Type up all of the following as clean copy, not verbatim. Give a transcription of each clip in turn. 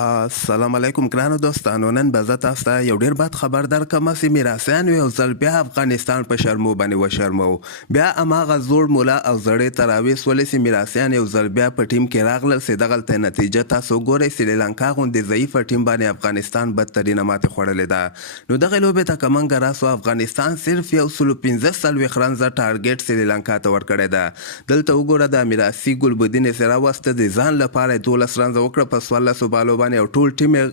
سلام علیکم ګرانو دوستانو. نن به زه تاسو ته یو ډېر بد خبر درکړم. هسې میراثیانو یو ځل بیا افغانستان په شرمو باندې وشرموو. بیا هماغه زوړ مولا او زړې تراویح سولې چې میراثیان یو ځل بیا په ټیم کې راغلل چې دغلته نتیجه تاسو ګورئ. سریلانکا غوندې ضعیفه ټیم باندې افغانستان بدترینه ماتې خوړلې ده. نو دغې لوبې ته که موږ راسو، افغانستان صرف 115 رنزه ټارګټ سریلانکا ته ورکړی ده. دلته وګوره، د میراثي ګلبدین یې راوسته، د ځان لپاره یې 12 رنزه وکړه په 14 بالو باندې، او ټول ټیم یې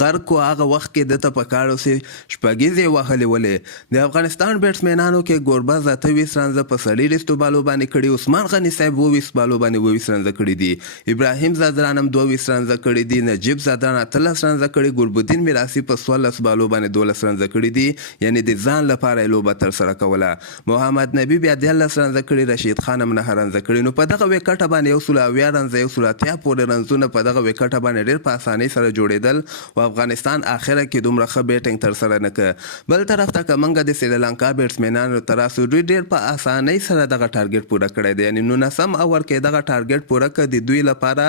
غرق کړو. هغه وخت کې دته په کار و چې شپږیزې یې وهلې ولې. د افغانستان بیټسمینانو کې ګوربز 28 رنزه په څلېرویشتو بالو باندې کړي، عثمان غني صاحب 22 بالو باندې 22 رنزه کړي دي، ابراهیم زادران هم 22 رنزه کړي دي، نجیب زادران 18 رنزه کړي، ګلبدین میراثي په 14 بالو باندې 12 رنزه کړي دي. یعنې د ځان لپاره یې لوبه ترسره کوله. محمد نبي بیا 13 رنزه کړي، رشید خان هم 9 رنزه کړي. نو په دغه وکټه باندې 180 رنزه 180 پورې رنزونه په دغه وکټه باندې ډېر په اسانۍ سره جوړېدل، او افغانستان اخره کې دومره ښه بیټینګ ترسره نه کړ. بل طرف ته که موږ د سریلانکا بیټسمینانو ته راسو، دوی ډېر په اسانۍ سره دغه ټارګټ پوره کړی دی. یعنې 19 اوور کې دغه ټارګټ پوره کړ. د دوی لپاره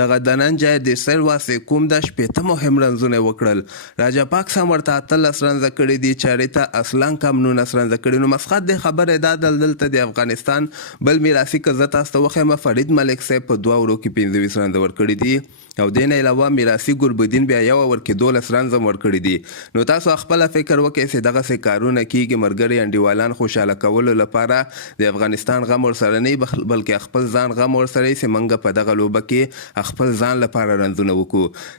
دغه دننجای د سلوا سیکوم د 18 مهم رنزونه وکړل. راجا پاکس هم ورته 18 رنزه کړي دي، چاریتا اسلانک هم 19 رنزه کړي. نو مسخت د خبرې دا دلته د افغانستان بل میراثي که زه تاسو ته وښیم، فرید ملک صاحب په 2 اورو کې 25 رنزه ورکړي دي، او دې نه علاوه میراثي ګلبدین بیا یو اور کې 12 رنزه ورکړي دي. نو تاسو خپله فکر وکړئ چې دغسې کارونه کیږي ملګري انډیوالان خوشحاله کولو لپاره. د افغانستان غم ورسره نه بلکې خپل ځان غم ورسره چې موږ په دغه لوبه کې خپل ځان لپاره رنزونه وکړو.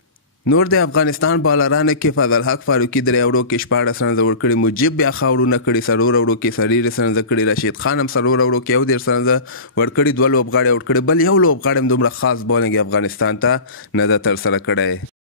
نور د افغانستان بالرانو کې فضل حق فاروقي 3 اوړو کې 14 رنزه ورکړي، مجیب بیا ښه اوړونه کړي، 4 اوړو کې 14 رنزه کړي، رشید خان هم 4 اوړو کې 11 رنزه ورکړي، 2 لوبغاړي اوټ کړي. بل یو لوبغاړی هم دومره خاص بولینګ افغانستان ته نه ده ترسره کړی.